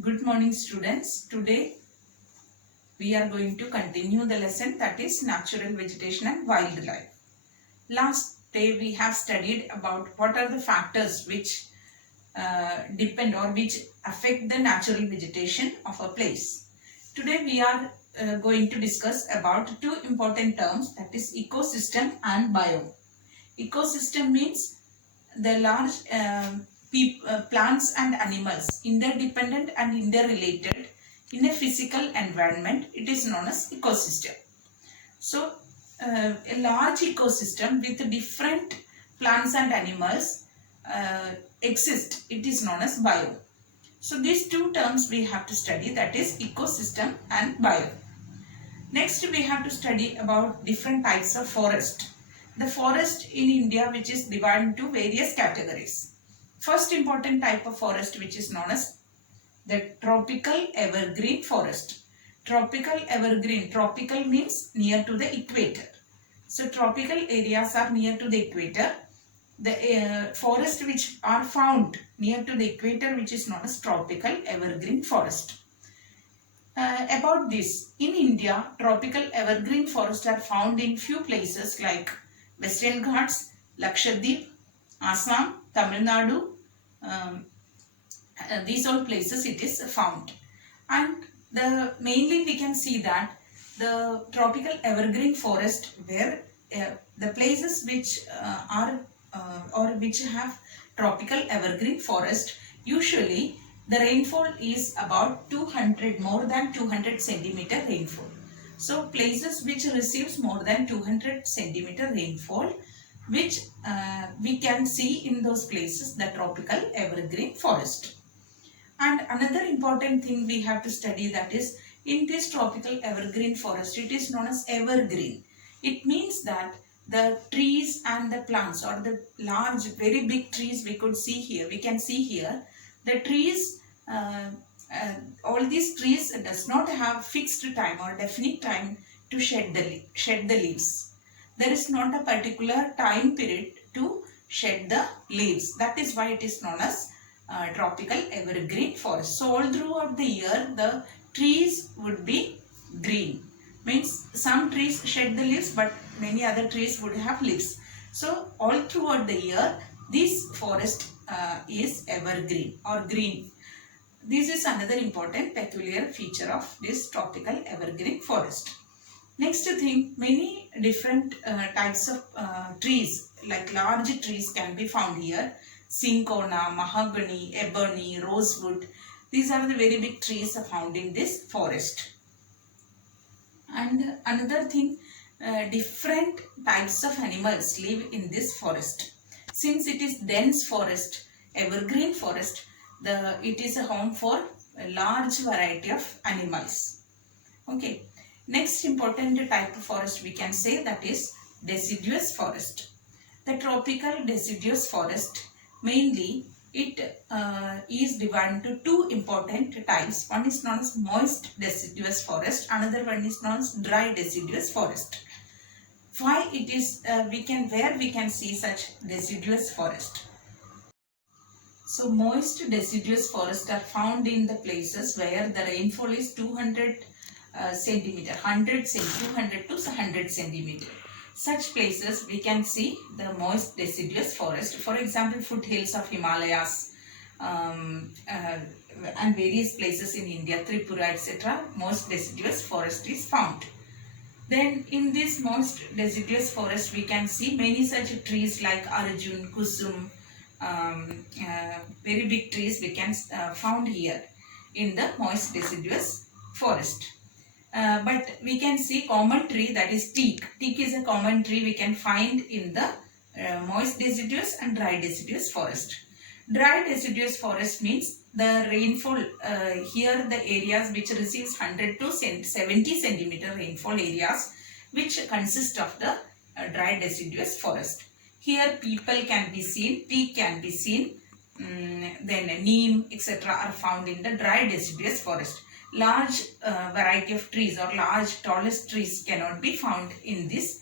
Good morning students. Today we are going to continue the lesson, that is natural vegetation and wildlife. Last day we have studied about what are the factors which depend or which affect the natural vegetation of a place. Today we are going to discuss about two important terms, that is ecosystem and biome. Ecosystem means the large plants and animals, interdependent and interrelated in a physical environment. It is known as ecosystem. So a large ecosystem with different plants and animals exist. It is known as biome. So these two terms we have to study, that is ecosystem and biome. Next we have to study about different types of forest. The forest in India, which is divided into various categories. First important type of forest, which is known as the tropical evergreen forest. Tropical evergreen, tropical means near to the equator. So tropical areas are near to the equator. The forest which are found near to the equator, which is known as tropical evergreen forest. About this, in India, tropical evergreen forests are found in few places like Western Ghats, Lakshadweep, Assam, Tamil Nadu. These all places it is found. And mainly we can see that the tropical evergreen forest, where the places which are or which have tropical evergreen forest, usually the rainfall is about 200, more than 200 centimeter rainfall. So places which receives more than 200 centimeter rainfall, which we can see in those places the tropical evergreen forest. And another important thing we have to study, that is in this tropical evergreen forest, it is known as evergreen. It means that the trees and the plants, or the large very big trees we can see here, the trees, all these trees does not have fixed time or definite time to shed the leaves. There is not a particular time period to shed the leaves. That is why it is known as tropical evergreen forest. So all throughout the year the trees would be green. Means some trees shed the leaves, but many other trees would have leaves. So all throughout the year this forest is evergreen or green. This is another important peculiar feature of this tropical evergreen forest. Next thing, many different types of trees, like large trees, can be found here. Cinchona, mahogany, ebony, rosewood. These are the very big trees found in this forest. And another thing, different types of animals live in this forest. Since it is dense forest, evergreen forest, it is a home for a large variety of animals. Okay. Next important type of forest we can say, that is deciduous forest. The tropical deciduous forest, mainly it is divided into two important types. One is known as moist deciduous forest, another one is known as dry deciduous forest. Why it is where we can see such deciduous forest? So moist deciduous forests are found in the places where the rainfall is 200 centimeter, 200 to 100 centimeter. Such places we can see the moist deciduous forest. For example, foothills of Himalayas and various places in India, Tripura, etc. Moist deciduous forest is found. Then in this moist deciduous forest we can see many such trees like Arjun, Kusum, very big trees we can found here in the moist deciduous forest. But we can see common tree, that is teak. Teak is a common tree we can find in the moist deciduous and dry deciduous forest. Dry deciduous forest means the rainfall, here the areas which receives 100 to 70 centimeter rainfall areas, which consist of the dry deciduous forest. Here people can be seen, teak can be seen, then neem, etc. are found in the dry deciduous forest. Large variety of trees or large tallest trees cannot be found in this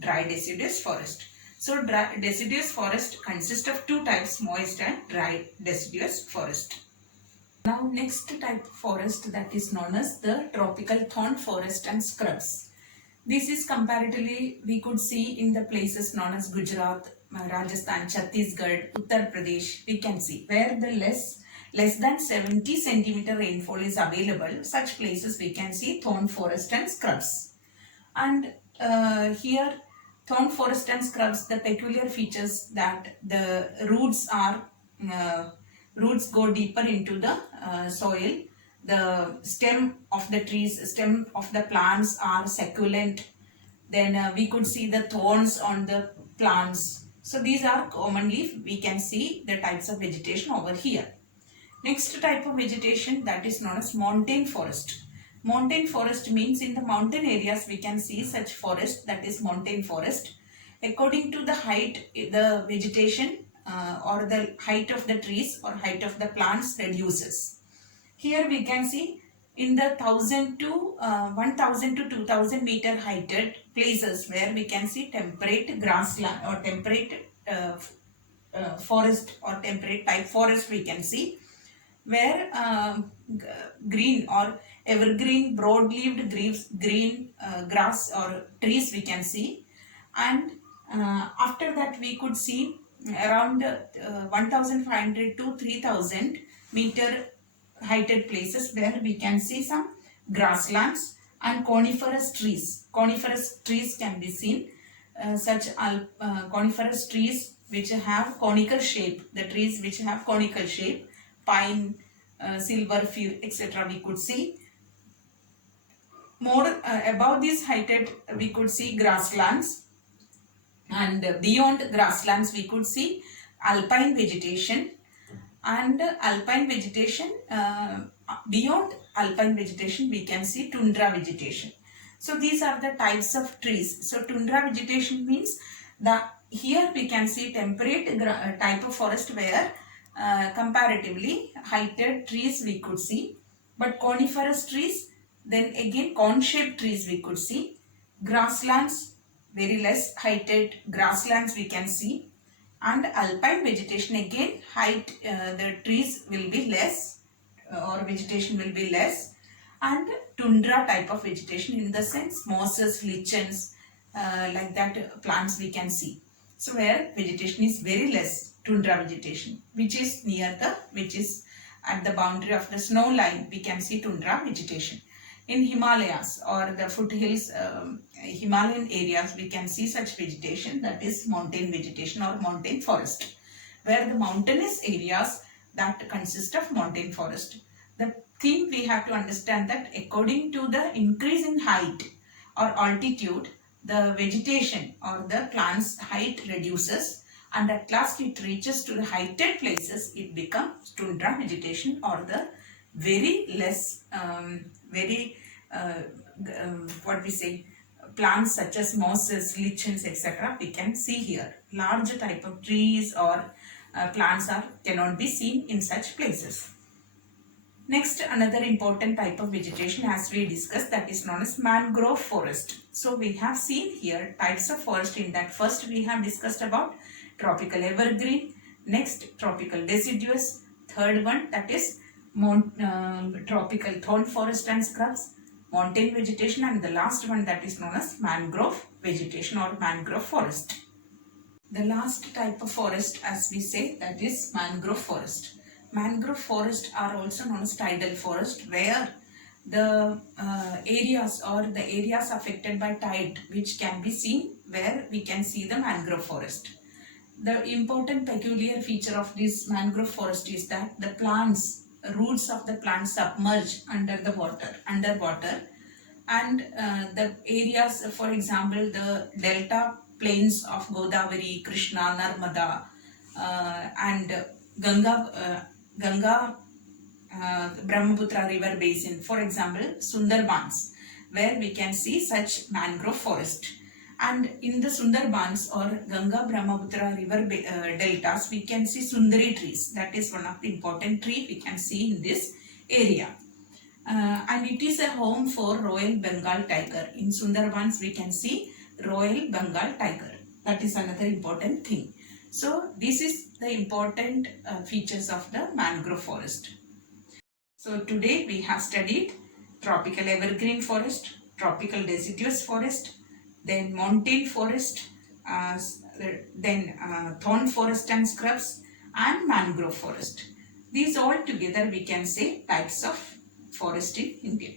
dry deciduous forest. So deciduous forest consists of two types, moist and dry deciduous forest. Now next type of forest, that is known as the tropical thorn forest and scrubs. This is comparatively we could see in the places known as Gujarat, Rajasthan, Chhattisgarh, Uttar Pradesh. We can see where the less than 70 centimeter rainfall is available. Such places we can see thorn forest and scrubs. And here thorn forest and scrubs, the peculiar features that the roots go deeper into the soil. The stem of the plants are succulent. Then we could see the thorns on the plants. So these are commonly we can see the types of vegetation over here. Next type of vegetation, that is known as montane forest. Montane forest means in the mountain areas we can see such forest, that is montane forest. According to the height, the vegetation or the height of the trees or height of the plants reduces. Here we can see in the 1000 to 2000 meter heighted places where we can see temperate grassland or temperate forest or temperate type forest we can see, where green or evergreen broad-leaved green grass or trees we can see. And after that we could see around 1500 to 3000 meter heighted places where we can see some grasslands and coniferous trees. Coniferous trees can be seen, such coniferous trees which have conical shape, the trees which have conical shape, pine, silver fir, etc. we could see. More above these heighted we could see grasslands, and beyond grasslands we could see alpine vegetation, and alpine vegetation, beyond alpine vegetation we can see tundra vegetation. So these are the types of trees. So tundra vegetation means here we can see temperate type of forest where comparatively heighted trees we could see, but coniferous trees, then again cone-shaped trees we could see, grasslands, very less heighted grasslands we can see, and alpine vegetation, again height, the trees will be less or vegetation will be less, and tundra type of vegetation, in the sense mosses, lichens, like that plants we can see. So where vegetation is very less, tundra vegetation, which is at the boundary of the snow line, we can see tundra vegetation. In Himalayas or the foothills, Himalayan areas, we can see such vegetation, that is mountain vegetation or mountain forest, where the mountainous areas that consist of mountain forest. The thing we have to understand that according to the increase in height or altitude, the vegetation or the plant's height reduces, and at last it reaches to the heighted places, it becomes tundra vegetation or the very less, what we say, plants such as mosses, lichens, etc. we can see here. Large type of trees or plants cannot be seen in such places. Next, another important type of vegetation as we discussed, that is known as mangrove forest. So we have seen here types of forest. In that, first we have discussed about tropical evergreen, next tropical deciduous, third one that is tropical thorn forest and scrubs, mountain vegetation, and the last one that is known as mangrove vegetation or mangrove forest. The last type of forest, as we say, that is mangrove forest. Mangrove forest are also known as tidal forest, where the areas affected by tide which can be seen, where we can see the mangrove forest. The important peculiar feature of this mangrove forest is that the roots of the plants submerge underwater, and the areas, for example, the delta plains of Godavari, Krishna, Narmada, and Ganga Brahmaputra river basin, for example Sundarbans, where we can see such mangrove forest. And in the Sundarbans or Ganga Brahmaputra river deltas, we can see Sundari trees. That is one of the important tree we can see in this area. And it is a home for Royal Bengal tiger. In Sundarbans we can see Royal Bengal tiger. That is another important thing. So this is the important features of the mangrove forest. So today we have studied tropical evergreen forest, tropical deciduous forest, then mountain forest, uh, then thorn forest and scrubs, and mangrove forest. These all together we can say types of forest in India.